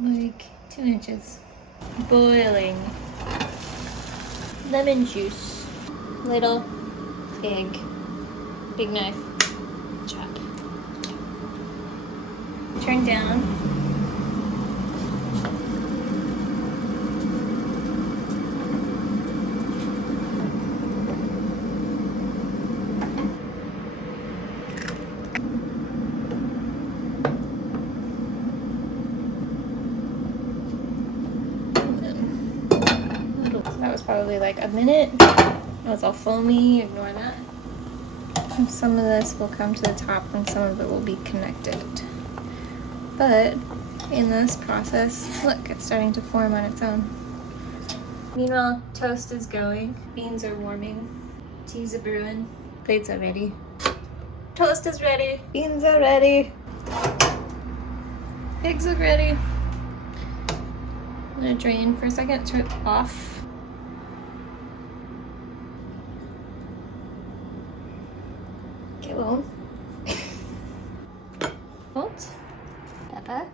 like 2 inches. Boiling. Lemon juice. Little, big knife. Chop. Turn down. That was probably like a minute. It was all foamy, ignore that. And some of this will come to the top and some of it will be connected. But in this process, look, it's starting to form on its own. Meanwhile, toast is going, beans are warming, tea's a brewing, plates are ready. Toast is ready, beans are ready, eggs are ready. I'm gonna drain for a second, turn it off. Okay, well. Salt, pepper.